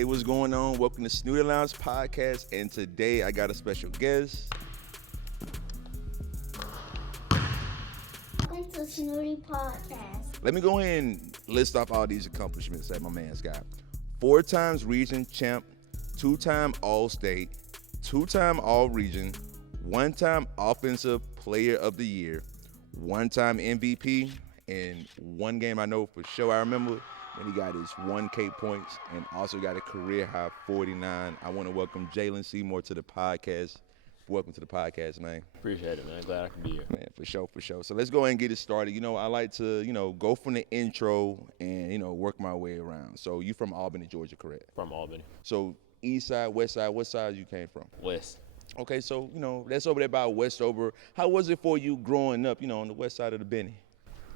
Hey, what's going on? Welcome to Snooty Lounge Podcast, and today I got a special guest. Welcome to Snooty Podcast. Let me go ahead and list off all these accomplishments that my man's got. 4 times region champ, 2-time All-State, 2-time All-Region, 1-time Offensive Player of the Year, 1-time MVP, and one game I know for sure I remember when he got his 1K points and also got a career high 49. I want to welcome Jaylen Seymore to the podcast. Welcome to the podcast, man. Appreciate it, man. Glad I can be here. Man, for sure. So let's go ahead and get it started. I like to, go from the intro and, work my way around. So you from Albany, Georgia, correct? From Albany. So east side, west side, what side you came from? West. Okay, so, that's over there by Westover. How was it for you growing up, on the west side of the Benny?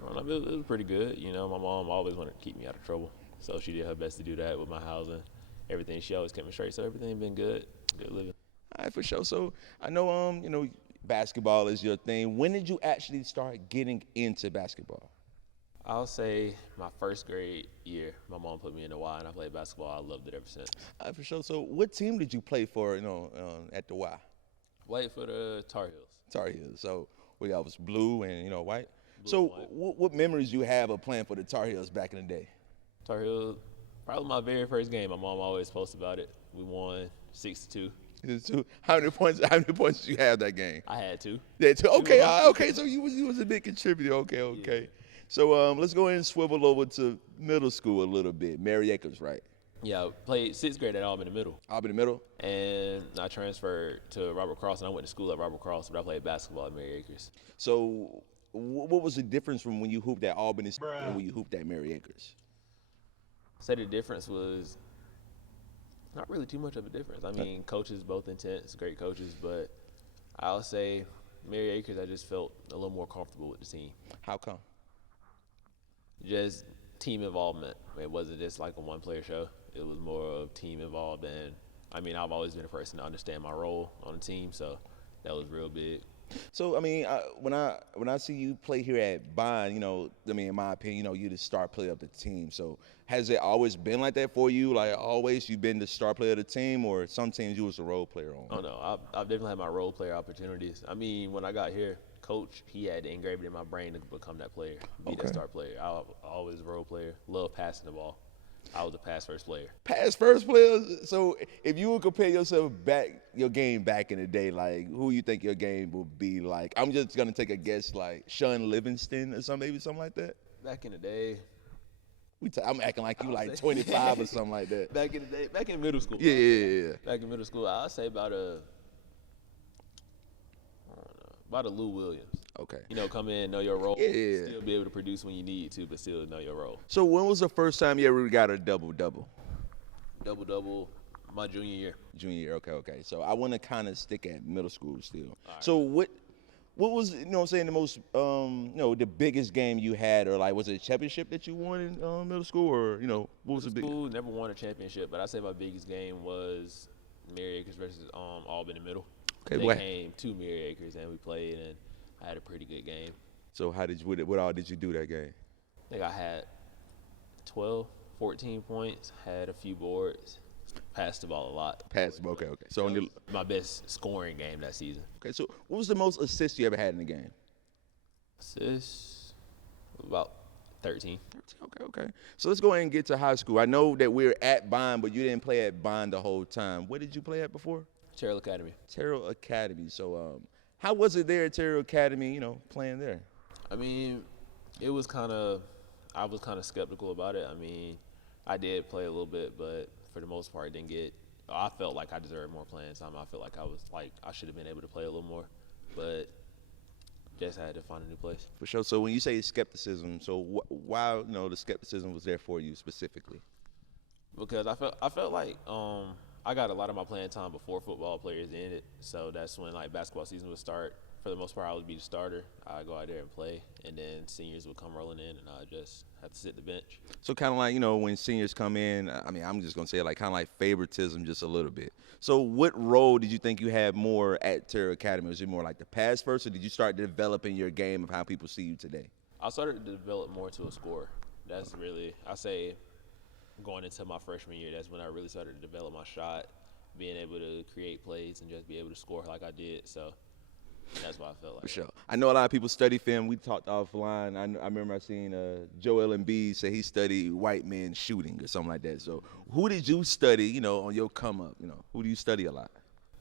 Growing up, it was pretty good. My mom always wanted to keep me out of trouble. So she did her best to do that with my housing, everything. She always kept me straight. So everything been good living. All right, for sure. So I know, basketball is your thing. When did you actually start getting into basketball? I'll say my first grade year, my mom put me in the Y, and I played basketball. I loved it ever since. All right, for sure. So what team did you play for, at the Y? Played for the Tar Heels. Tar Heels. So we got was blue and, white. Blue So and white. what memories you have of playing for the Tar Heels back in the day? Tar Heels, probably my very first game. My mom always posts about it. We won 6-2. How many points did you have that game? I had 2. Yeah, 2. Okay. So you was a big contributor. Okay. Yeah. So let's go ahead and swivel over to middle school a little bit. Mary Acres, right? Yeah, I played 6th grade at Albany Middle. Albany Middle. And I transferred to Robert Cross, and I went to school at Robert Cross, but I played basketball at Mary Acres. So what was the difference from when you hooped at Albany and when you hooped at Mary Acres? Say the difference was not really too much of a difference. I mean, coaches both intense, great coaches, but I'll say Mary Acres, I just felt a little more comfortable with the team. How come? Just team involvement. It wasn't just like a one-player show. It was more of team involved, and I mean, I've always been a person to understand my role on the team, so that was real big. So, I mean, when I see you play here at Byne, in my opinion, you're the star player of the team. So has it always been like that for you? Like always you've been the star player of the team, or some teams you was a role player on? Oh, no. I've definitely had my role player opportunities. I mean, when I got here, Coach, he had to engrave it in my brain to become that player, be that star player. I always a role player, love passing the ball. I was a pass-first player. Pass-first player? So if you would compare your game back in the day, like who you think your game would be like? I'm just going to take a guess, like Sean Livingston or maybe something like that? Back in the day. I'm acting like you like 25 or something like that. Back in the day, back in middle school. Yeah. Back in middle school, I'd say about a Lou Williams. Okay. Come in, know your role. Yeah. Still be able to produce when you need to, but still know your role. So when was the first time you ever got a double-double? Double, my junior year. Junior year, okay. So I want to kind of stick at middle school still. All right. So what was, the most, the biggest game you had, or like was it a championship that you won in middle school, or, what was the big? School never won a championship, but I'd say my biggest game was Mary Acres versus Albany Middle. Okay, they came to Mary Acres, and we played, and I had a pretty good game. So what all did you do that game? I think I had 12, 14 points, had a few boards, passed the ball a lot. Passed the ball, okay. So my best scoring game that season. Okay, so what was the most assists you ever had in the game? Assists, about 13. Okay. So let's go ahead and get to high school. I know that we're at Byne, but you didn't play at Byne the whole time. Where did you play at before? Terrell Academy. Terrell Academy. So how was it there at Terrell Academy, playing there? I mean, I was kind of skeptical about it. I mean, I did play a little bit, but for the most part, I felt like I deserved more playing time. I felt like I should have been able to play a little more, but just had to find a new place. For sure. So when you say skepticism, so why, the skepticism was there for you specifically? Because I felt like I got a lot of my playing time before football players ended, so that's when basketball season would start. For the most part, I would be the starter. I'd go out there and play, and then seniors would come rolling in, and I'd just have to sit the bench. So kind of like, when seniors come in, I mean, I'm just going to say kind of like favoritism just a little bit. So what role did you think you had more at Terrell Academy? Was it more like the pass first, or did you start developing your game of how people see you today? I started to develop more to a scorer. That's really, I say, going into my freshman year, that's when I really started to develop my shot, being able to create plays and just be able to score like I did. So that's what I felt like. For sure. I know a lot of people study film. We talked offline. I remember I seen Joel Embiid say he studied white men shooting or something like that. So who did you study, you know, on your come up? You know, who do you study a lot?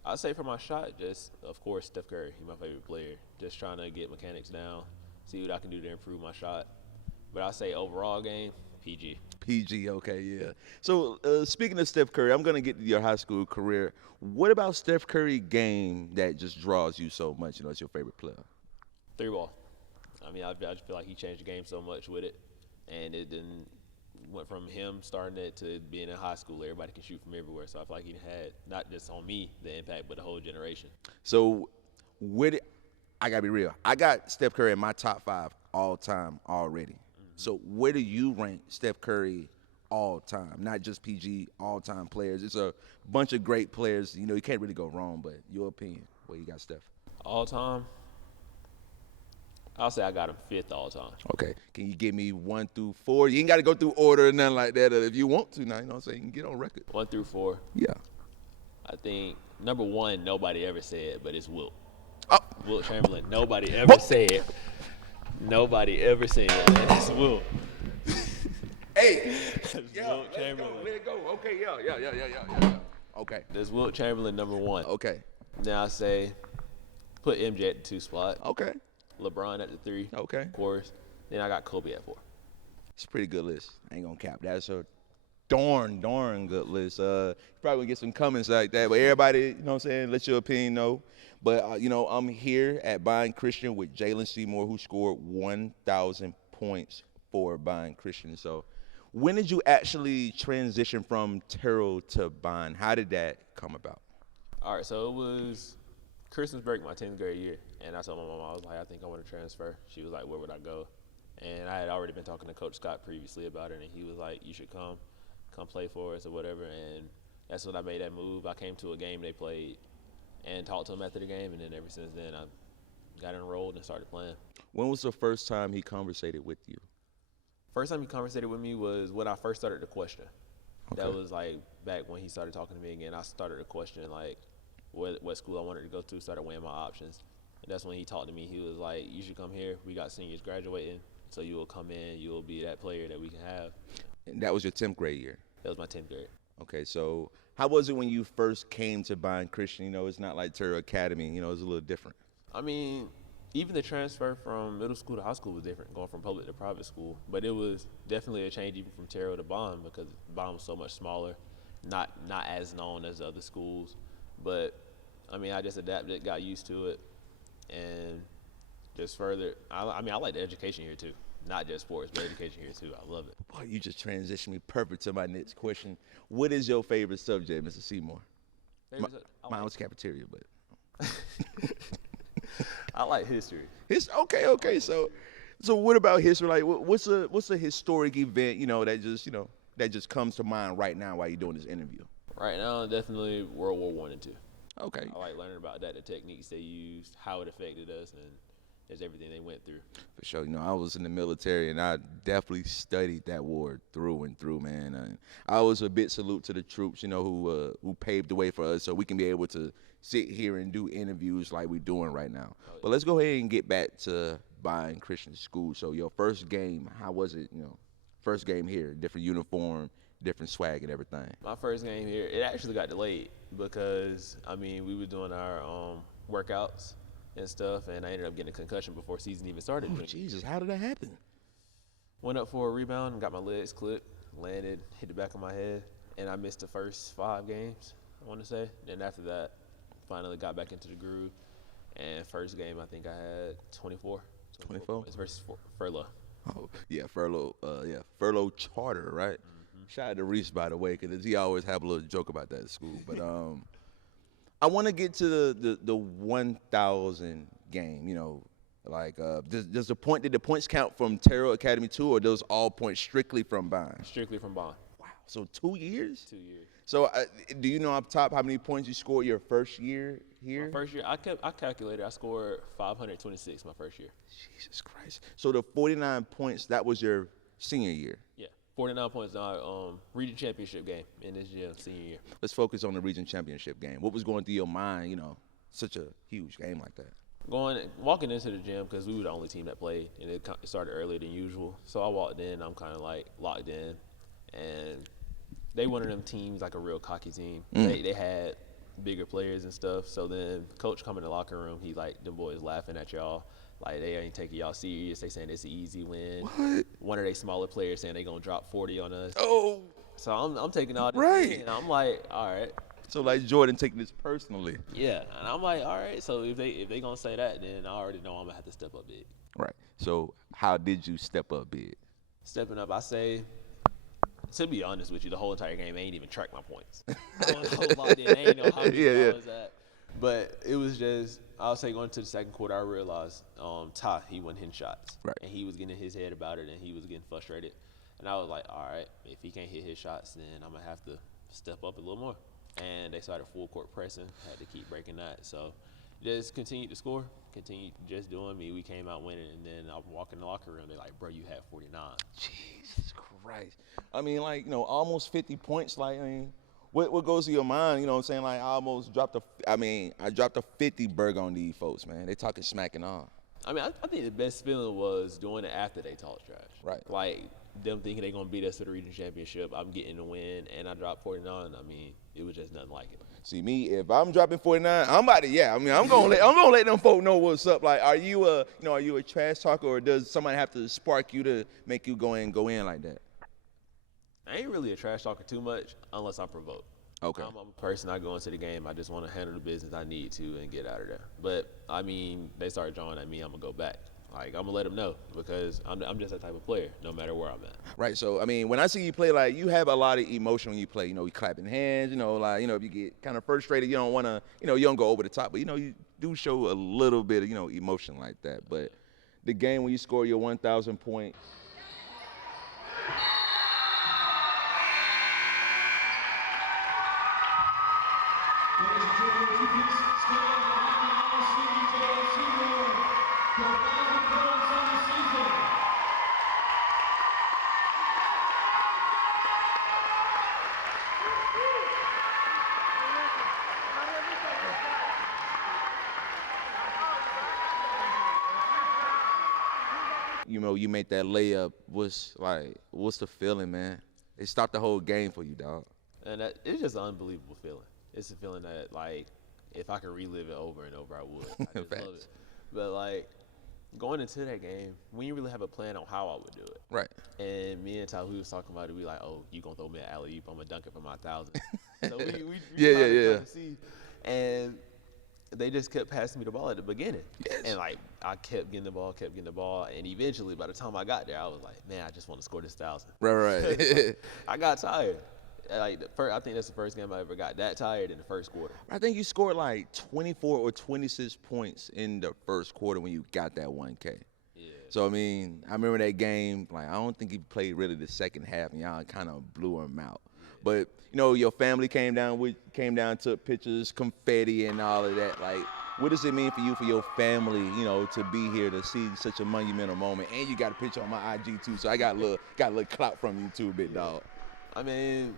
I'd say for my shot, just, of course, Steph Curry. He's my favorite player. Just trying to get mechanics down, see what I can do to improve my shot. But I'd say overall game, PG. PG, okay, yeah. So speaking of Steph Curry, I'm going to get to your high school career. What about Steph Curry game that just draws you so much? You know, it's your favorite player. 3-ball. I mean, I just feel like he changed the game so much with it. And it didn't went from him starting it to being in high school. Everybody can shoot from everywhere. So I feel like he had, not just on me, the impact, but the whole generation. So I got to be real. I got Steph Curry in my top 5 all time already. So where do you rank Steph Curry all time? Not just PG, all time players. It's a bunch of great players. You know, you can't really go wrong, but your opinion, where you got Steph? All time, I'll say I got him 5th all time. Okay. Can you give me 1 through 4? You ain't got to go through order or nothing like that. If you want to now, you know what I'm saying? You can get on record. 1 through 4. Yeah. I think number 1, nobody ever said, but it's Wilt. Oh. Wilt Chamberlain. Nobody ever said. Nobody ever said that. It's Wilt. Hey. Wilt Chamberlain. Let it go. Okay, yeah. Okay. There's Wilt Chamberlain number 1. Okay. Now I say put MJ at the 2 spot. Okay. LeBron at the 3. Okay. Of course. Then I got Kobe at 4. It's a pretty good list. I ain't gonna cap. That's a darn good list. You probably gonna get some comments like that, but everybody, you know what I'm saying, let your opinion know. But, you know, I'm here at Byne Christian with Jaylen Seymore, who scored 1,000 points for Byne Christian. So when did you actually transition from Terrell to Byne? How did that come about? All right, so it was Christmas break my 10th grade year, and I told my mom, I was like, I think I want to transfer. She was like, where would I go? And I had already been talking to Coach Scott previously about it, and he was like, you should come play for us or whatever. And that's when I made that move. I came to a game they played and talked to him after the game, and then ever since then I got enrolled and started playing. When was the first time he conversated with you? First time he conversated with me was when I first started to question. Okay. That was like back when he started talking to me again. I started to question like what school I wanted to go to, started weighing my options. And that's when he talked to me. He was like, you should come here. We got seniors graduating, so you will come in. You will be that player that we can have. And that was your 10th grade year? That was my 10th grade. Okay, so how was it when you first came to Byne Christian? You know, it's not like Terrell Academy. You know, it's a little different. I mean, even the transfer from middle school to high school was different, going from public to private school. But it was definitely a change even from Terrell to Byne because Byne was so much smaller, not as known as the other schools. But, I mean, I just adapted, got used to it, and just further. I mean, I like the education here, too. Not just sports, but education here, too. I love it. Boy, you just transitioned me perfect to my next question. What is your favorite subject, Mr. Seymore? Mine was cafeteria, but. I like history. Okay. So what about history? Like, what's a historic event, you know, that just comes to mind right now while you're doing this interview? Right now, definitely World War I and II. Okay. I like learning about that, the techniques they used, how it affected us, and just everything they went through. For sure. You know, I was in the military, and I definitely studied that war through and through, man. And I always a big salute to the troops, you know, who paved the way for us so we can be able to sit here and do interviews like we're doing right now. Oh, yeah. But let's go ahead and get back to Byne Christian School. So your first game, how was it, you know, first game here, different uniform, different swag and everything? My first game here, it actually got delayed because, I mean, we were doing our workouts and stuff, and I ended up getting a concussion before season even started. Oh, Jesus, how did that happen? Went up for a rebound and got my legs clipped, landed, hit the back of my head, and I missed the first 5 games, I want to say. Then after that, finally got back into the groove, and first game I think I had 24. 24? It's versus Furlough. Oh, yeah, Furlough Charter, right? Mm-hmm. Shout out to Reese, by the way, because he always have a little joke about that at school. But I want to get to the 1,000 game, you know, like did the points count from Terrell Academy too, or those all points strictly from Byne? Strictly from Byne. Wow, so 2 years? 2 years. So do you know off the top how many points you scored your first year here? My first year, I calculated, I scored 526 my first year. Jesus Christ. So the 49 points, that was your senior year? Yeah. 49 points in our region championship game in this gym senior year. Let's focus on the region championship game. What was going through your mind, such a huge game like that? Walking into the gym, because we were the only team that played, and it started earlier than usual. So I walked in, I'm kind of like locked in, and they one of them teams, like a real cocky team. They had bigger players and stuff. So then coach come in the locker room, he like, them boys laughing at y'all. Like, they ain't taking y'all serious. They saying it's an easy win. What? One of their smaller players saying they going to drop 40 on us. Oh. So I'm taking all this Right. in, and I'm like, all right. So, like, Jordan taking this personally. Yeah, and I'm like, all right. So if they going to say that, then I already know I'm going to have to step up big. Right. So, how did you step up big? Stepping up, I say, to be honest with you, the whole entire game, I ain't even track my points. I wasn't locked in. I ain't know how many I was at. But it was just, I'll say going to the second quarter, I realized Ty, he wasn't hitting shots. Right. And he was getting in his head about it, and he was getting frustrated. And I was like, all right, if he can't hit his shots, then I'm going to have to step up a little more. And they started full court pressing, had to keep breaking that. So just continued to score, continued just doing me. We came out winning, and then I walk in the locker room, they're like, bro, you had 49. Jesus Christ. I mean, like, almost 50 points. Like, I mean, what goes through your mind? You know what I'm saying? Like, I dropped a 50 burger on these folks, man. They talking smack and all. I mean, I think the best feeling was doing it after they talked trash. Right. Like, them thinking they're going to beat us to the region championship. I'm getting the win, and I dropped 49. I mean, it was just nothing like it. See, me, if I'm dropping 49, I'm about to, I'm gonna let them folk know what's up. Like, are you a trash talker, or does somebody have to spark you to make you go in like that? I ain't really a trash talker too much unless I'm provoked. Okay. I'm a person, I go into the game, I just want to handle the business I need to and get out of there. But, I mean, they start drawing at me, I'm going to go back. Like, I'm going to let them know because I'm just that type of player, no matter where I'm at. Right. So, I mean, when I see you play, like, you have a lot of emotion when you play. You clapping hands, if you get kind of frustrated, you don't want to, you don't go over the top. But, you do show a little bit of, emotion like that. But the game when you score your 1,000 point. You make that layup. What's the feeling, man? It stopped the whole game for you, dog. And it's just an unbelievable feeling. It's a feeling that, like, if I could relive it over and over, I would. I just love it. But, like, going into that game, we didn't really have a plan on how I would do it. Right. And me and Ty, we was talking about it. We like, oh, you gonna throw me an alley-oop? I'm gonna dunk it for my 1,000. So we yeah. See. And they just kept passing me the ball at the beginning. Yes. And, like, I kept getting the ball. And eventually, by the time I got there, I was like, man, I just want to score this 1,000. Right. I got tired. Like, I think that's the first game I ever got that tired in the first quarter. I think you scored like 24 or 26 points in the first quarter when you got that 1K. Yeah. So, I mean, I remember that game. Like, I don't think he played really the second half, and y'all kind of blew him out. But, your family came down, took pictures, confetti and all of that. Like, what does it mean for you, for your family, to be here to see such a monumental moment? And you got a picture on my IG, too, so I got a little clout from you, too, big dog. I mean,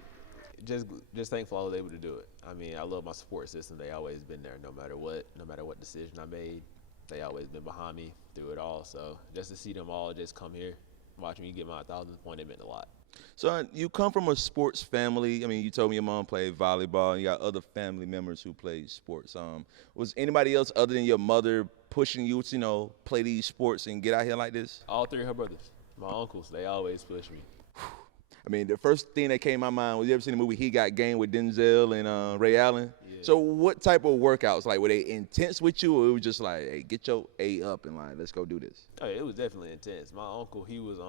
just thankful I was able to do it. I mean, I love my support system. They always been there no matter what decision I made. They always been behind me through it all. So just to see them all just come here, watch me get my 1,000th point, it meant a lot. So you come from a sports family. I mean, you told me your mom played volleyball, and you got other family members who played sports. Was anybody else other than your mother pushing you to, play these sports and get out here like this? All three of her brothers, my uncles, they always push me. I mean, the first thing that came to my mind was, you ever seen the movie He Got Game with Denzel and Ray Allen? Yeah. So what type of workouts? Like, were they intense with you, or it was just like, hey, get your A up and, like, let's go do this? Oh, yeah, it was definitely intense. My uncle, he was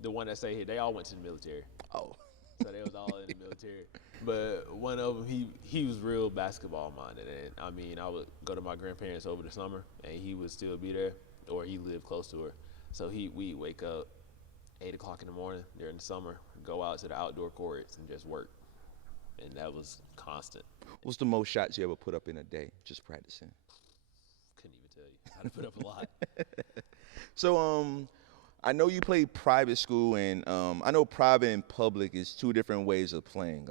the one that say they all went to the military. Oh. So they was all in the military. But one of them, he was real basketball minded. And, I mean, I would go to my grandparents over the summer, and he would still be there, or he lived close to her. So we'd wake up 8 o'clock in the morning during the summer, go out to the outdoor courts and just work. And that was constant. What's the most shots you ever put up in a day, just practicing? Couldn't even tell you. I had to put up a lot. So, I know you played private school, and I know private and public is two different ways of playing.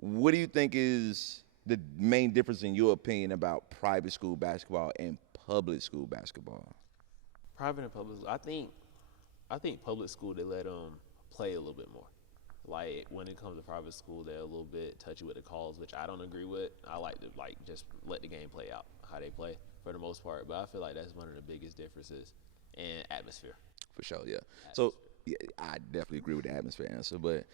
What do you think is the main difference in your opinion about private school basketball and public school basketball? Private and public, I think public school they let them play a little bit more. Like when it comes to private school, they're a little bit touchy with the calls, which I don't agree with. I like to just let the game play out how they play for the most part. But I feel like that's one of the biggest differences in atmosphere. For sure, yeah. So yeah, I definitely agree with the atmosphere answer. But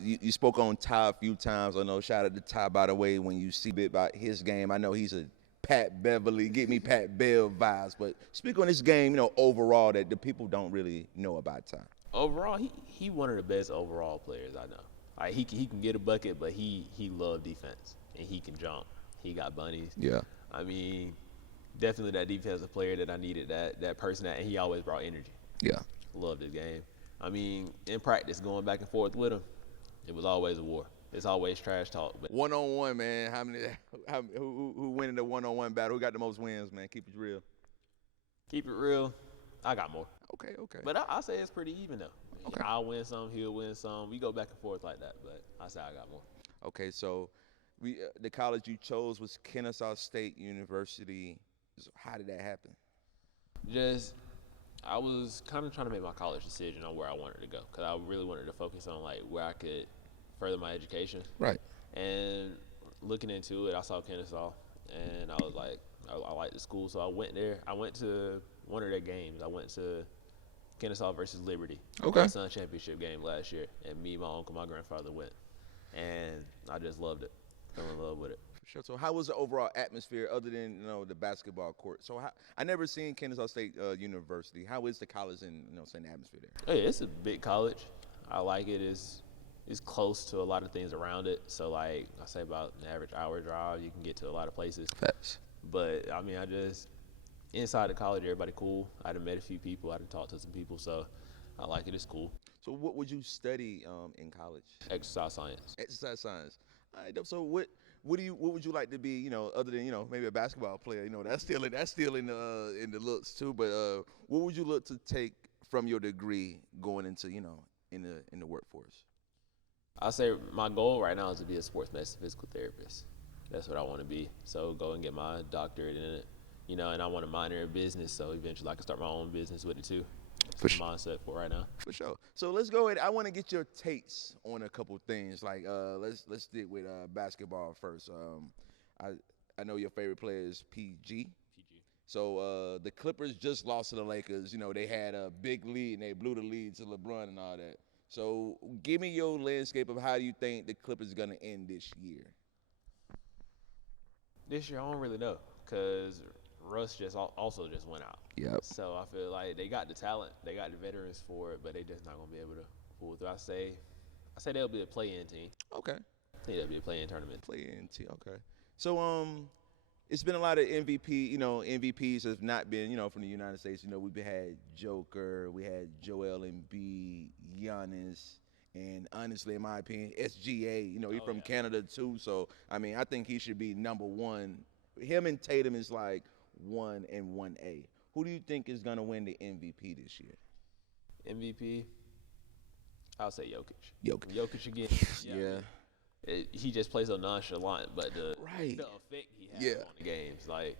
you spoke on Ty a few times. I know. Shout out to Ty, by the way. When you see a bit about his game, I know he's a Pat Beverly, get me Pat Bev vibes. But speak on this game, overall that the people don't really know about Ty. Overall, he one of the best overall players I know. Like he can get a bucket, but he loves defense and he can jump. He got bunnies. Yeah. I mean, definitely that defensive player that I needed. That person and he always brought energy. Yeah. Loved his game. I mean, in practice, going back and forth with him, it was always a war. It's always trash talk. But 1-on-1, man. Who winning the 1-on-1 battle? Who got the most wins, man? Keep it real. Keep it real. I got more. Okay. But I say it's pretty even though. Okay. I'll win some, he'll win some. We go back and forth like that, but I say I got more. Okay, so the college you chose was Kennesaw State University. So how did that happen? I was kind of trying to make my college decision on where I wanted to go because I really wanted to focus on like where I could further my education. Right. And looking into it, I saw Kennesaw, and I was like, I like the school, so I went there. I went to one of their games. I went to Kennesaw versus Liberty. Okay. My son's championship game last year, and me, my uncle, my grandfather went, and I just loved it. Fell in love with it. Sure. So how was the overall atmosphere other than the basketball court? So I never seen Kennesaw State University. How is the college and saying the atmosphere there? Hey, it's a big college. I like it. It's close to a lot of things around it. So like I say, about an average hour drive, you can get to a lot of places. Facts. But I mean, inside the college, everybody cool. I done met a few people. I done talked to some people, so I like it. It's cool. So what would you study in college? Exercise science. Exercise science. All right. So what would you like to be? Other than maybe a basketball player. That's still in the looks too. But what would you look to take from your degree going into in the workforce? I say my goal right now is to be a sports medicine physical therapist. That's what I want to be. So go and get my doctorate in it. And I want to minor in business, so eventually I can start my own business with it too. That's the mindset for right now. For sure. So let's go ahead. I want to get your takes on a couple things. Like let's stick with basketball first. I know your favorite player is PG. So the Clippers just lost to the Lakers. They had a big lead and they blew the lead to LeBron and all that. So give me your landscape of how you think the Clippers are gonna end this year. This year I don't really know because Russ also just went out. Yep. So I feel like they got the talent, they got the veterans for it, but they just not gonna be able to pull through. I say they'll be a play-in team. Okay. I think they'll be a play-in tournament. Play-in team. Okay. So it's been a lot of MVP. MVPs have not been from the United States. We've had Joker, we had Joel Embiid, Giannis, and honestly, in my opinion, SGA. He's from Canada too. So I mean, I think he should be number one. Him and Tatum is like 1 and 1A. Who do you think is gonna win the MVP this year? MVP, I'll say Jokic. Jokic again. Yeah. He just plays so nonchalant, but the effect he has on the games, like,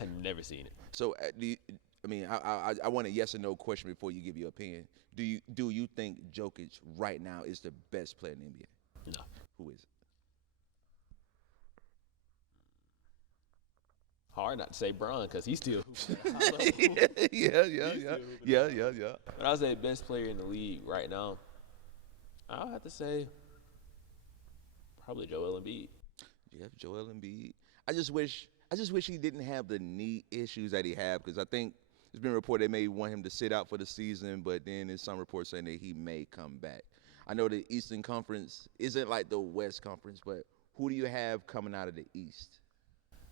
I've never seen it. So I want a yes or no question before you give your opinion. Do you think Jokic right now is the best player in the NBA? No. Who is it? Hard not to say Bron because he's still Yeah. But I'll say best player in the league right now, I'll have to say probably Joel Embiid. Yeah, Joel Embiid. I just wish he didn't have the knee issues that he had because I think it's been reported they may want him to sit out for the season, but then there's some reports saying that he may come back. I know the Eastern Conference isn't like the West Conference, but who do you have coming out of the East?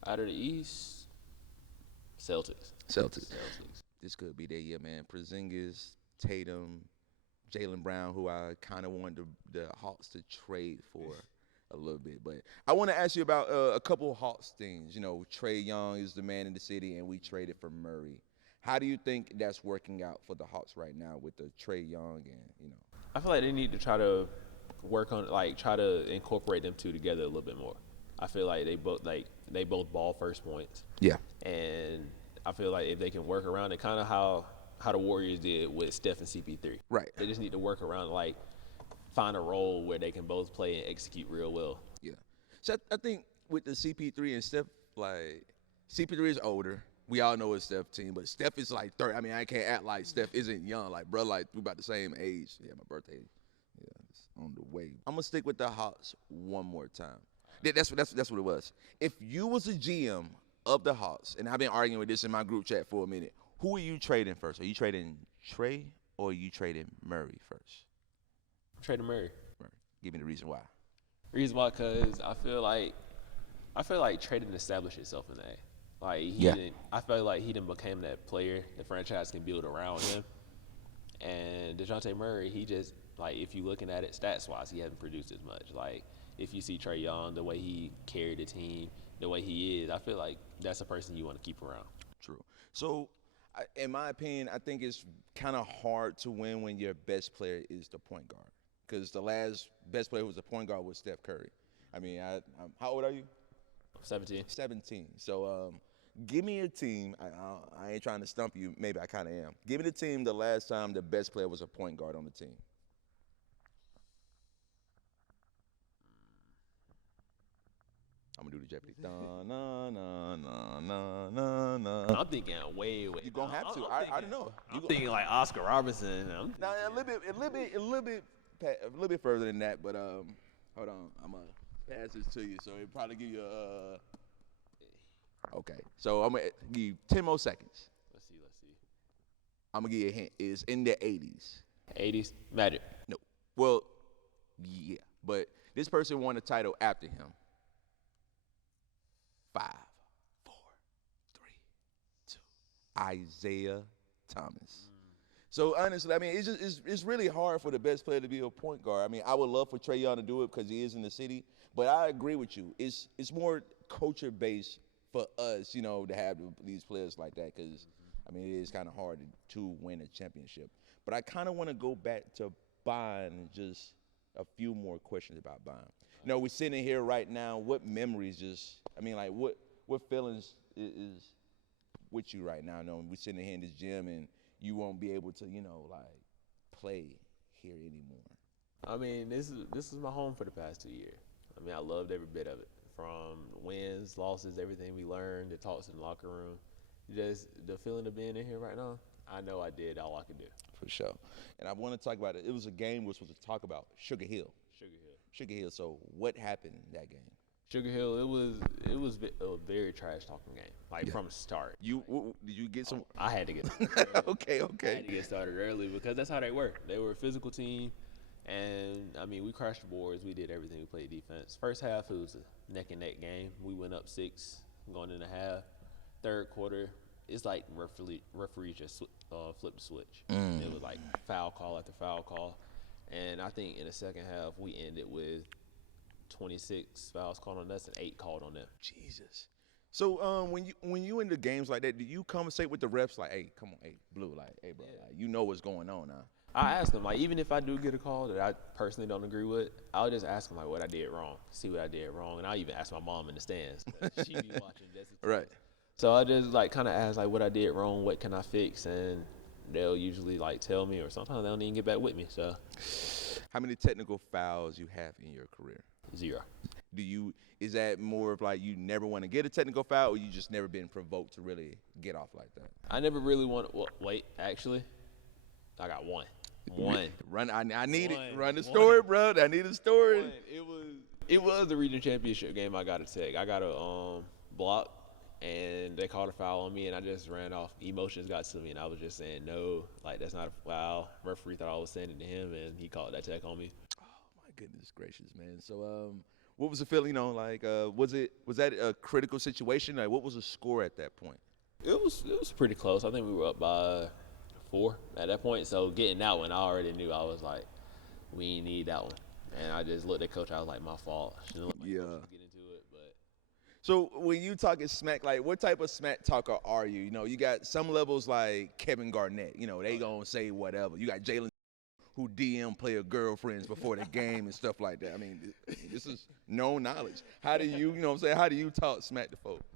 Out of the East, Celtics. This could be their year, man. Porzingis, Tatum, Jaylen Brown, who I kind of wanted the Hawks to trade for a little bit. But I want to ask you about a couple Hawks things. Trae Young is the man in the city, and we traded for Murray. How do you think that's working out for the Hawks right now with the Trae Young and? I feel like they need to try to work on try to incorporate them two together a little bit more. I feel like they both ball first points. Yeah. And I feel like if they can work around it, kind of how the Warriors did with Steph and CP3. Right. They just need to work around find a role where they can both play and execute real well. Yeah. So I think with the CP3 and Steph, CP3 is older. We all know it's Steph's team, but Steph is 30. I mean, I can't act like Steph isn't young. Bro, we about the same age. Yeah, my birthday. Yeah, it's on the way. I'm gonna stick with the Hawks one more time. That's what it was. If you was a GM of the Hawks, and I've been arguing with this in my group chat for a minute, who are you trading first? Are you trading Trae or are you trading Murray first? I'm trading Murray. Give me the reason why. Reason why, because I feel like Trae didn't establish itself in the A. I feel like he didn't became that player the franchise can build around him. And DeJounte Murray, he just if you're looking at it stats wise, he hasn't produced as much. If you see Trae Young, the way he carried the team, the way he is, I feel like that's a person you want to keep around. True. So, in my opinion, I think it's kind of hard to win when your best player is the point guard. Because the last best player who was the point guard was Steph Curry. I mean, how old are you? 17. 17. So, give me a team. I ain't trying to stump you. Maybe I kind of am. Give me the team the last time the best player was a point guard on the team. I'm gonna do the Jeopardy. I'm thinking way. You're gonna have to. I don't know. I'm thinking Oscar Robertson. A little bit further than that. But hold on. I'm gonna pass this to you, so it'll probably give you a. Okay. So I'm gonna give you 10 more seconds. Let's see. I'm gonna give you a hint. It's in the 80s. 80s Magic. No. Well, yeah, but this person won a title after him. 5, 4, 3, 2. Isaiah Thomas. So honestly, I mean, it's really hard for the best player to be a point guard. I mean, I would love for Trae Young to do it because he is in the city, but I agree with you. It's more culture based for us, to have these players like that because, I mean, it is kind of hard to win a championship. But I kind of want to go back to Byne and just a few more questions about Byne. We're sitting here right now. What memories what feelings is with you right now? Knowing we're sitting here in this gym and you won't be able to, play here anymore. I mean, this is my home for the past 2 years. I mean, I loved every bit of it. From wins, losses, everything we learned, the talks in the locker room. Just the feeling of being in here right now, I know I did all I could do. For sure. And I want to talk about it. It was a game we're supposed to talk about, Sugar Hill. So what happened in that game? Sugar Hill, it was a very trash talking game, from the start. Did you get some? I had to get Okay. I had to get started early because that's how they were. They were a physical team, and I mean we crashed the boards. We did everything. We played defense. First half it was a neck and neck game. We went up 6 going into half. Third quarter, it's like referee just flipped the switch. It was foul call after foul call, and I think in the second half we ended with 26 fouls called on us and 8 called on them. Jesus. So when you in the games like that, do you conversate with the refs hey, come on, hey, Blue, hey, bro, you know what's going on now? I ask them, even if I do get a call that I personally don't agree with, I'll just ask them what I did wrong, see what I did wrong, and I'll even ask my mom in the stands. She be watching just as right. So I just kind of ask what I did wrong, what can I fix, and they'll usually tell me, or sometimes they don't even get back with me. So, how many technical fouls you have in your career? 0. Is that more of you never want to get a technical foul, or you just never been provoked to really get off like that? I never really wait, actually, I got one. I need it. Run the story, bro. I need a story. It was the region championship game. I got a tag. I got a block, and they called a foul on me, and I just ran off. Emotions got to me, and I was just saying no, that's not a foul. Referee thought I was sending to him, and he called that tag on me. Oh my goodness gracious, man. So what was the feeling? Was that a critical situation? What was the score at that point? It was pretty close. I think we were up by 4 at that point. So getting that one, I already knew. I was like, we need that one. And I just looked at coach. I was like, my fault. Shouldn't let my coach get into it. But So when you talking smack, like what type of smack talker are you? You know, you got some levels like Kevin Garnett. You know, they gonna say whatever. You got Jaylen who DM player girlfriends before the game and stuff like that. I mean, this is known knowledge. How do you know what I'm saying? How do you talk smack to folks?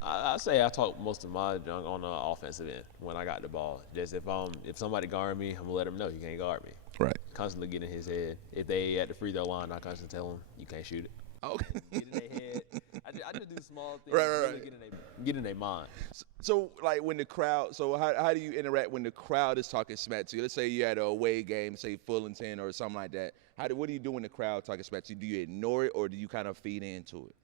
I say I talk most of my junk on the offensive end when I got the ball. Just if somebody guard me, I'm gonna let them know you can't guard me. Right. Constantly get in his head. If they at the free throw line, I constantly tell them you can't shoot it. Okay. Get in their head. I just do small things. Right. Really get in their mind. So like when the crowd, so how do you interact when the crowd is talking smack to you? Let's say you had a away game, say Fullerton or something like that. What do you do when the crowd talking smack to you? Do you ignore it or do you kind of feed into it?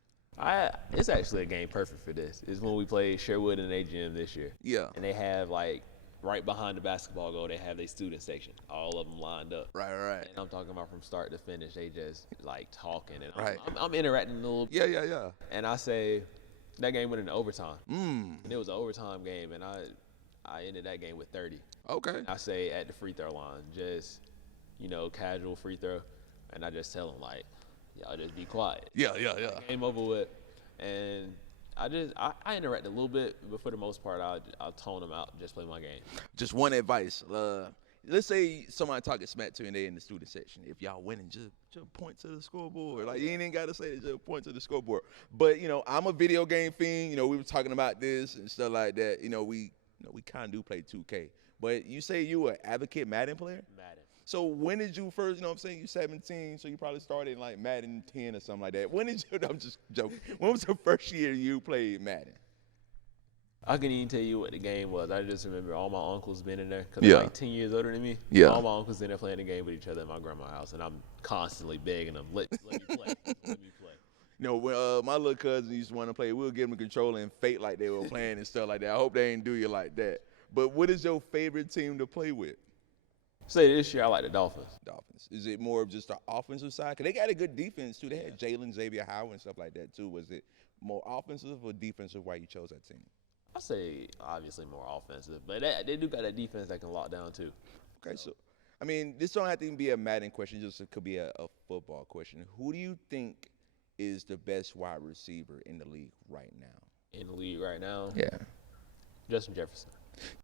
It's actually a game perfect for this. It's when we played Sherwood in their gym this year. Yeah. And they have like right behind the basketball goal, they have their student section. All of them lined up. Right. And I'm talking about from start to finish, they just like talking and Right. I'm interacting a little. Yeah. And I say that game went into overtime. Mm. And it was an overtime game, and I ended that game with 30. Okay. I say at the free throw line, just casual free throw, and I just tell them like, y'all just be quiet. Yeah. Game over with, and I interact a little bit, but for the most part, I'll tone them out, just play my game. Just one advice. Let's say somebody talking smack to you and they in the student section. If y'all winning, just point to the scoreboard. Like you ain't even gotta say it, just point to the scoreboard. But I'm a video game fiend. We were talking about this and stuff like that. We kind of do play 2K. But you say you an advocate Madden player? Madden. So when did you first, you 17, so you probably started in like Madden 10 or something like that. When did you, I'm just joking. When was the first year you played Madden? I couldn't even tell you what the game was. I just remember all my uncles being in there because Yeah. they're like 10 years older than me. Yeah. All my uncles in there playing the game with each other at my grandma's house, and I'm constantly begging them, let me play, let me play. When my little cousin used to want to play, we'll give them a controller and fake like they were playing and stuff like that. I hope they ain't do you like that. But what is your favorite team to play with? Say this year I like the Dolphins. Dolphins. Is it more of just the offensive side? Because they got a good defense, too. They had Jaylen, Xavier Howard and stuff like that, too. Was it more offensive or defensive why you chose that team? I say obviously more offensive, but they do got that defense that can lock down too. Okay, so, I mean, this don't have to even be a Madden question. It could be a football question. Who do you think is the best wide receiver in the league right now? In the league right now, Yeah. Justin Jefferson.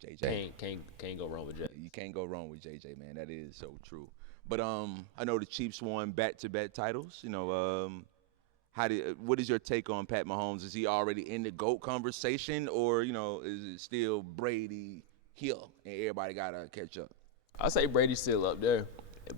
JJ. Can't go wrong with JJ. You can't go wrong with JJ, man. That is so true. But I know the Chiefs won back-to-back titles. What is your take on Pat Mahomes? Is he already in the GOAT conversation, or is it still Brady here and everybody gotta catch up? I say Brady's still up there,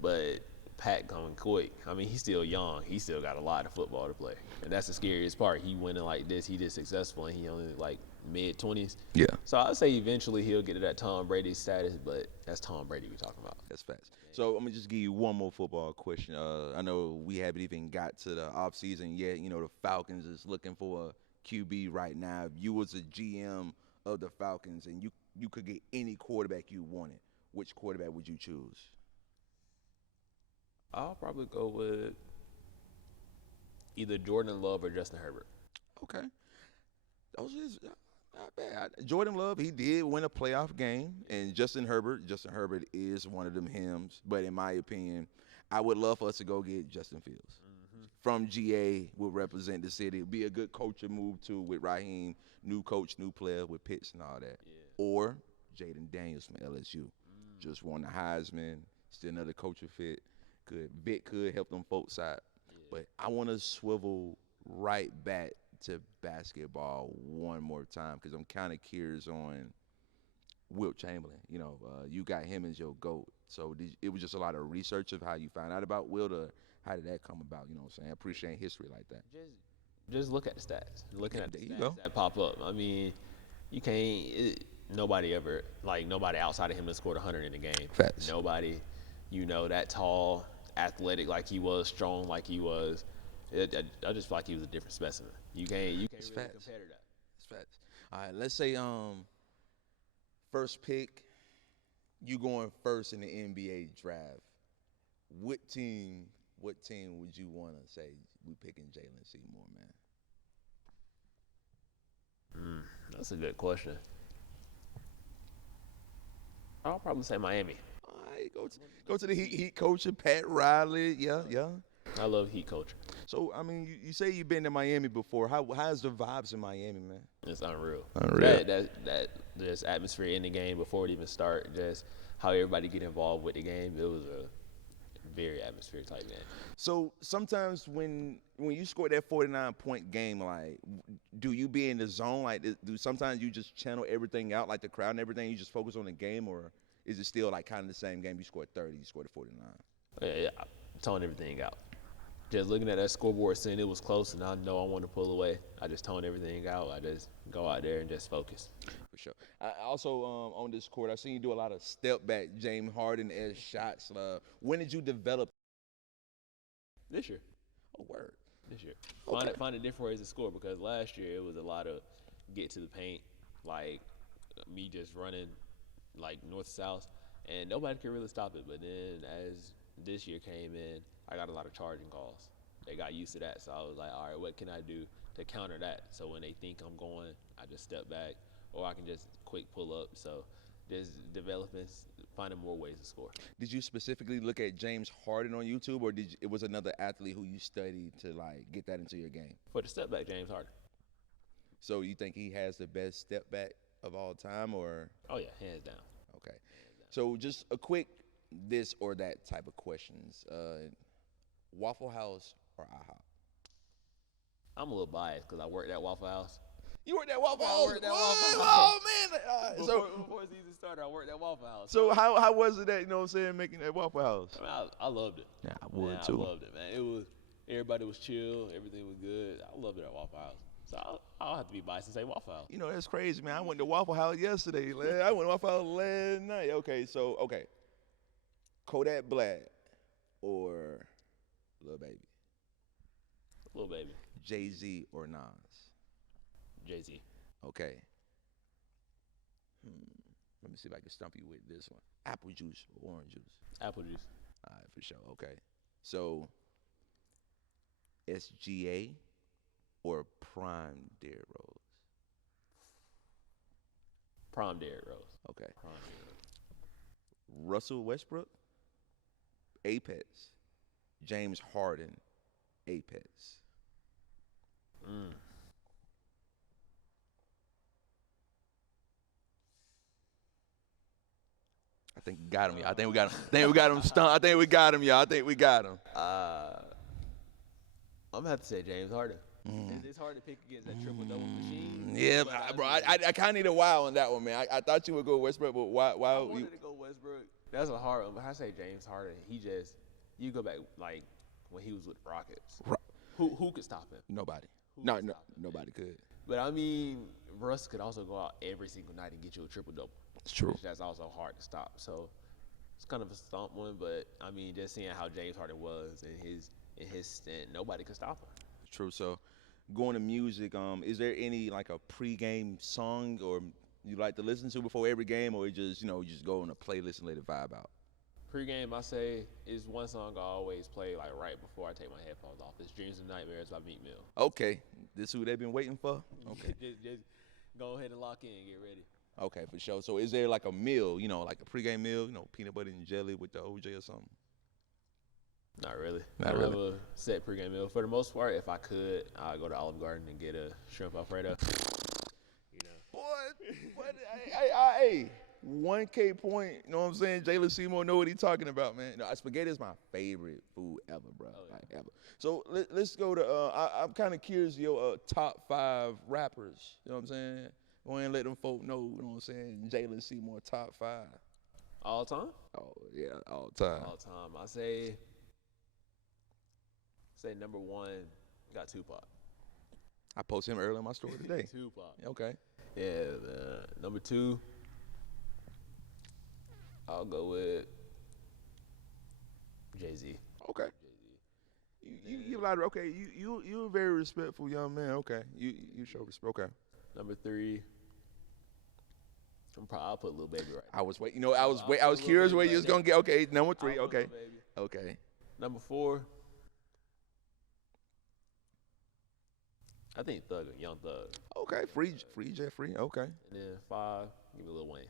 but Pat coming quick. I mean, he's still young. He still got a lot of football to play, and that's the scariest part. He winning like this. He did successful, and he only like mid-20s. Yeah. So I say eventually he'll get to that Tom Brady status, but that's Tom Brady we're talking about. That's facts. So I'm gonna just give you one more football question. I know we haven't even got to the offseason yet. The Falcons is looking for a QB right now. If you was a GM of the Falcons and you could get any quarterback you wanted, which quarterback would you choose? I'll probably go with either Jordan Love or Justin Herbert. Okay. Those is not bad. Jordan Love, he did win a playoff game, and Justin Herbert is one of them hymns. But in my opinion, I would love for us to go get Justin Fields. From GA, will represent the city. Be a good coaching move, too, with Raheem, new coach, new player, with Pitts and all that. Yeah. Or Jaden Daniels from LSU. Just won the Heisman, still another coaching fit. Vic could help them folks out. Yeah. But I want to swivel right back to basketball one more time because I'm kind of curious on Wilt Chamberlain. You got him as your GOAT. So it was just a lot of research of how you found out about Wilt, or how did that come about? You know what I'm saying? I appreciate history like that. Just look at the stats. Looking at the There you stats go. that pop up. I mean, you can't. Nobody outside of him has scored 100 in a game. Facts. Nobody, that tall, athletic like he was, strong like he was. I just feel like he was a different specimen. You can't really compare to that. It's facts. All right, let's say first pick, you going first in the NBA draft. What team would you want to say we picking Jaylen Seymore, man? That's a good question. I'll probably say Miami. All right, go to the Heat coach, Pat Riley. Yeah. I love Heat culture. So I mean, you say you've been to Miami before. How's the vibes in Miami, man? It's unreal. Unreal. That just atmosphere in the game before it even start, just how everybody get involved with the game. It was a very atmosphere type game. So sometimes when you score that 49-point game, like, do you be in the zone? Like, do sometimes you just channel everything out, like the crowd and everything? You just focus on the game, or is it still like kind of the same game? You scored 30, you scored 49. Yeah, I'm tone everything out. Just looking at that scoreboard, seeing it was close, and I know I want to pull away. I just tone everything out. I just go out there and just focus. For sure. I also on this court, I've seen you do a lot of step back, James Harden-esque shots. When did you develop? This year. Oh, word. This year. Okay. Find a different ways to score, because last year it was a lot of get to the paint, like me just running like north-south, and nobody could really stop it. But then as this year came in, I got a lot of charging calls. They got used to that, so I was like, all right, what can I do to counter that? So when they think I'm going, I just step back, or I can just quick pull up. So there's developments, finding more ways to score. Did you specifically look at James Harden on YouTube, or it was another athlete who you studied to like get that into your game? For the step back, James Harden. So you think he has the best step back of all time, or? Oh yeah, hands down. Okay. So just a quick this or that type of questions. Waffle House or IHOP? I'm a little biased because I worked at Waffle House. You worked at Waffle I House? worked at Waffle House. Oh, man. Before the season started, I worked at Waffle House. So how was it that, you know what I'm saying, making that Waffle House? I mean, I loved it. Yeah, I would Man, too. I loved it, man. Everybody was chill. Everything was good. I loved it at Waffle House. So I'll have to be biased and say Waffle House. You know, that's crazy, man. I went to Waffle House yesterday. I went to Waffle House last night. Okay. Kodak Black or Lil Baby? Lil Baby. Jay-Z or Nas? Jay-Z. Okay. Let me see if I can stump you with this one. Apple juice or orange juice? Apple juice. All right, for sure. Okay. So, SGA or Prime Derrick Rose? Prime Derrick Rose. Okay. Prime Derrick Rose. Russell Westbrook, Apex. James Harden, Apex. I think we got him, y'all. I think we got him stumped. I think we got him, y'all. I think we got him. I'm going to have to say James Harden. It's hard to pick against that triple-double machine. Yeah, bro. I kind of need a while on that one, man. I thought you would go Westbrook, but why? I wanted to go Westbrook. That's a hard one, but I say James Harden. You go back like when he was with the Rockets. Who could stop him? Nobody. Nobody could. But I mean, Russ could also go out every single night and get you a triple-double. It's true. That's also hard to stop. So it's kind of a stomp one, but I mean, just seeing how James Harden was in his stint, nobody could stop him. True. So, going to music, is there any like a pregame song or you like to listen to before every game, or you just go on a playlist and let it vibe out? Pre-game, I say, is one song I always play like right before I take my headphones off. It's Dreams and Nightmares by Meek Mill. Okay, this who they've been waiting for. Okay, just go ahead and lock in and get ready. Okay, for sure. So is there like a meal, like a pregame meal, peanut butter and jelly with the OJ or something? Not really. Not I don't really. have a set pregame meal. For the most part, if I could, I'd go to Olive Garden and get a shrimp Alfredo. Boy, hey, 1K point, you know what I'm saying? Jaylen Seymore know what he's talking about, man. No, spaghetti is my favorite food ever, bro. Oh, yeah. Like, ever. So let's go to, I'm kind of curious your top 5 rappers, you know what I'm saying? Go ahead and let them folk know, you know what I'm saying? Jaylen Seymore, top 5. All time? Oh, yeah, all time. All time. I say number 1, got Tupac. I posted him earlier in my story today. Tupac. Okay. Yeah, number 2, I'll go with Jay-Z. Okay. You a lot of, okay, you're a very respectful young man. Okay. You show respect. Okay. Number 3, I'll put Lil Baby right. I was waiting. I was curious where you was gonna get. Okay, number 3. Okay. Okay. Number 4, I think Young Thug. Okay. Free Jeffrey. Okay. And then 5, give me Lil Wayne.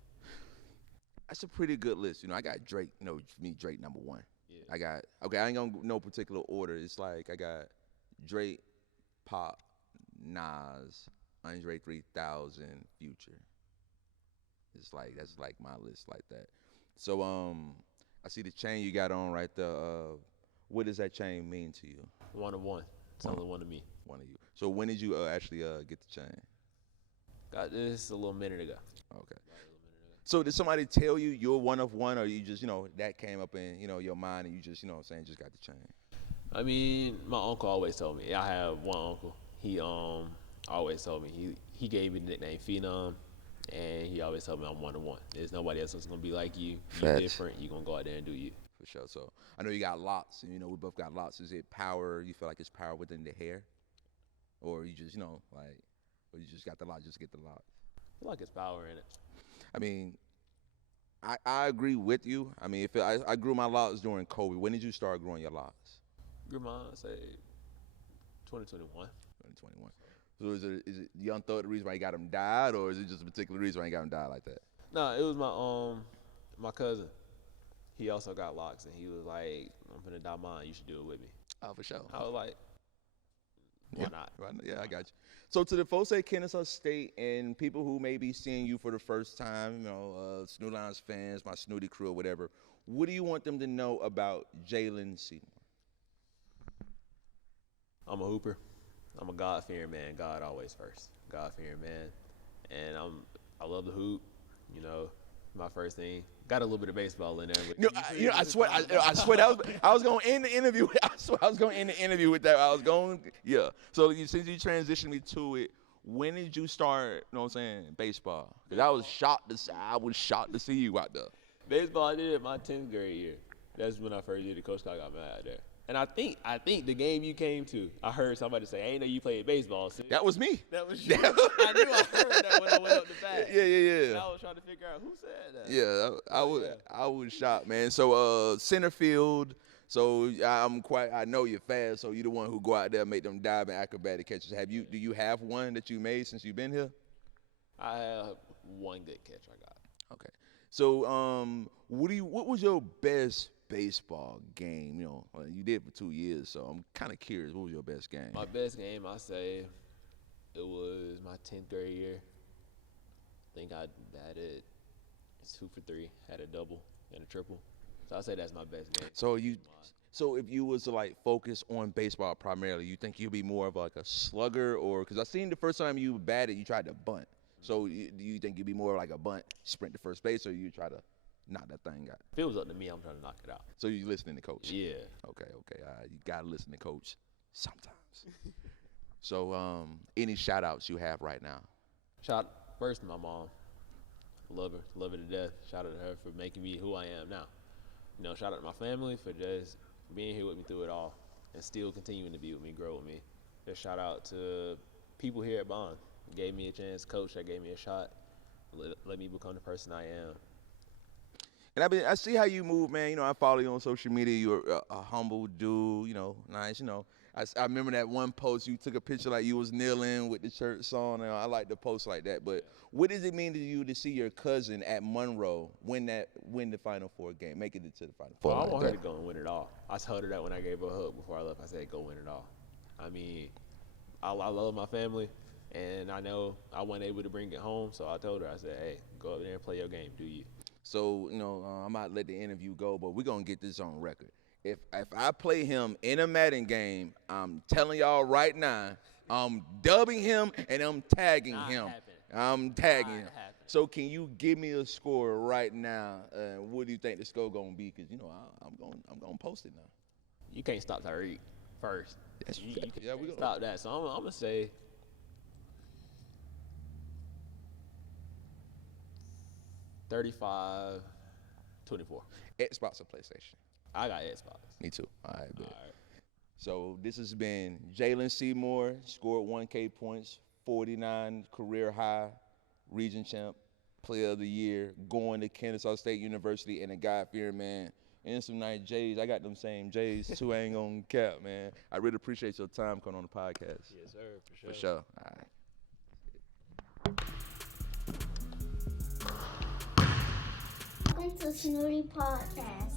That's a pretty good list. I got Drake. For me, Drake number 1. Yeah. I ain't gonna no particular order. It's like I got Drake, Pop, Nas, Andre 3000, Future. That's like my list like that. So I see the chain you got on right there. What does that chain mean to you? One of one. It's only one of me. One of you. So when did you actually get the chain? Got this a little minute ago. Okay. So did somebody tell you you're one of one, or you just, that came up in, your mind and you just, just got the chain? I mean, my uncle always told me. I have one uncle. He always told me. He gave me the nickname Phenom, and he always told me I'm one of one. There's nobody else that's gonna be like you. You're different. You're gonna go out there and do you. For sure. So I know you got lots, and we both got lots. Is it power? You feel like it's power within the hair, or you just, or you just got the lot, just get the lot? I feel like it's power in it. I mean, I agree with you. I mean, I grew my locks during COVID. When did you start growing your locks? Grew mine, say 2021. 2021. So is it Young Thug the reason why you got him dyed, or is it just a particular reason why you got him dyed like that? No, it was my cousin. He also got locks, and he was like, "I'm gonna dye mine. You should do it with me." Oh, for sure. I was like, "Why not?" Right. Yeah, I got you. So to the folks at Kennesaw State and people who may be seeing you for the first time, Snoo Lions fans, my Snooty crew or whatever, what do you want them to know about Jaylen Seymore? I'm a hooper. I'm a God-fearing man. God always first. God-fearing man. And I love the hoop. My first thing. Got a little bit of baseball in there. But I swear that I was going to end the interview. I swear I was going to end the interview with that. So since you transitioned me to it, when did you start, baseball? Because I was shocked to see you out there. Baseball, I did it my 10th grade year. That's when I first did it. Coach got mad out there. And I think the game you came to, I heard somebody say, "I ain't know you played baseball." See? That was me. That was you. I knew I heard that when I went up the bat. Yeah. And I was trying to figure out who said that. Yeah, I was shocked, man. So center field. So I know you're fast. So you're the one who go out there and make them dive and acrobatic catches. Do you have one that you made since you've been here? I have one good catch I got. Okay. So what was your best baseball game? You did it for 2 years, so I'm kind of curious. What was your best game? My best game, I say, it was my 10th grade year. I think I had it 2 for 3, had a double and a triple. So I say that's my best game. So if you was to focus on baseball primarily, you think you'd be more of a slugger, or because I seen the first time you batted, you tried to bunt. So do you think you'd be more like a bunt, sprint to first base, or you try to knock that thing out? If it was up to me, I'm trying to knock it out. So you listening to coach? Yeah. Okay. You gotta listen to coach sometimes. So any shout outs you have right now? Shout first to my mom. Love her to death. Shout out to her for making me who I am now. Shout out to my family for just being here with me through it all and still continuing to be with me, grow with me. Just shout out to people here at Byne. Gave me a chance, coach that gave me a shot, let me become the person I am. And I see how you move, man. I follow you on social media. You're a humble dude, nice. I remember that one post you took a picture like you was kneeling with the shirts on. And I like to post like that. But what does it mean to you to see your cousin at Monroe win the Final Four game, make it to the Final Four? I want her to go and win it all. I told her that when I gave her a hug before I left. I said, go win it all. I mean, I love my family. And I know I wasn't able to bring it home, so I told her, I said, hey, go up there and play your game, do you? So, I'm about to let the interview go, but we're going to get this on record. If I play him in a Madden game, I'm telling y'all right now, I'm dubbing him and I'm tagging him. I'm tagging him. So can you give me a score right now? What do you think the score going to be? Because, I'm going to post it now. You can't stop Tyreek first. You can't we stop that. So I'm going to say 35-24. Xbox or PlayStation? I got Xbox. Me too. All right, bet. All right. So this has been Jaylen Seymore, scored 1K points, 49 career high, region champ, player of the year, going to Kennesaw State University, and a God-fearing man. And some nice J's. I got them same J's too. I ain't gonna cap, man. I really appreciate your time coming on the podcast. Yes, sir. For sure. For sure. All right. Welcome to Snooty Podcast.